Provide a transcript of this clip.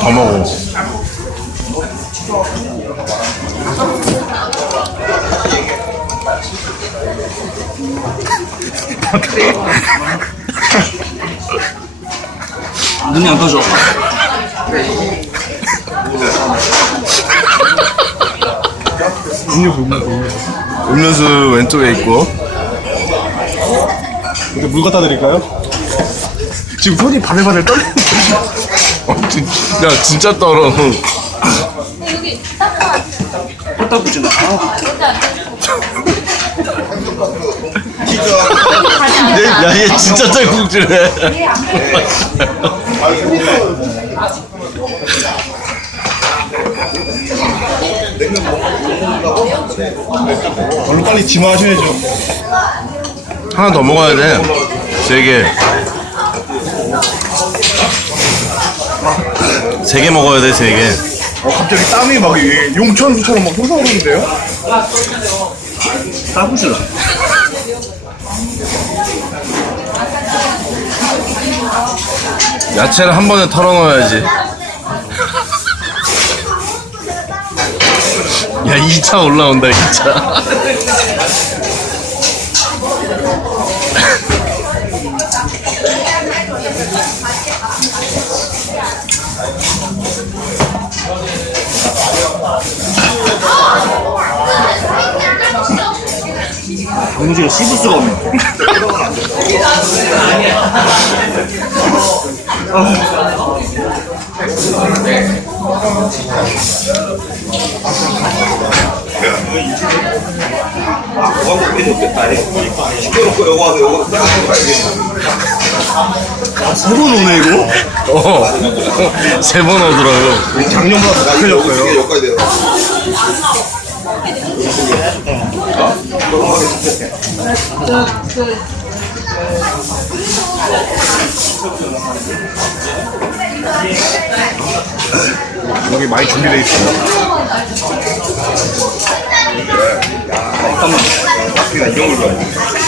더 먹어. 눈이 안 떠져. 음료수 왼쪽에 있고. 이제 물 갖다 드릴까요? 지금 손이 바들바들 떨리는 어, 진, 야 진짜 떨어. 홀딱 붙이나. 야얘 진짜 짤국질해. 얼른 빨리 지마하셔야죠 하나 더 먹어야 돼. 세 개. 세 개 먹어야 돼, 세 개. 어, 갑자기 땀이 막 이- 용천수처럼 막 솟아오르는데요? 딱 붙이나. 야채를 한 번에 털어 넣어야지. 야, 2차 올라온다, 2차. 강무지가 씹을 수가 없네. 세번 오네 이거? 어. 세 번 오더라고. 작년보다 더 틀렸어요 여기 많이 준비되어 있습니다 잠깐만. 이런 걸 좋아해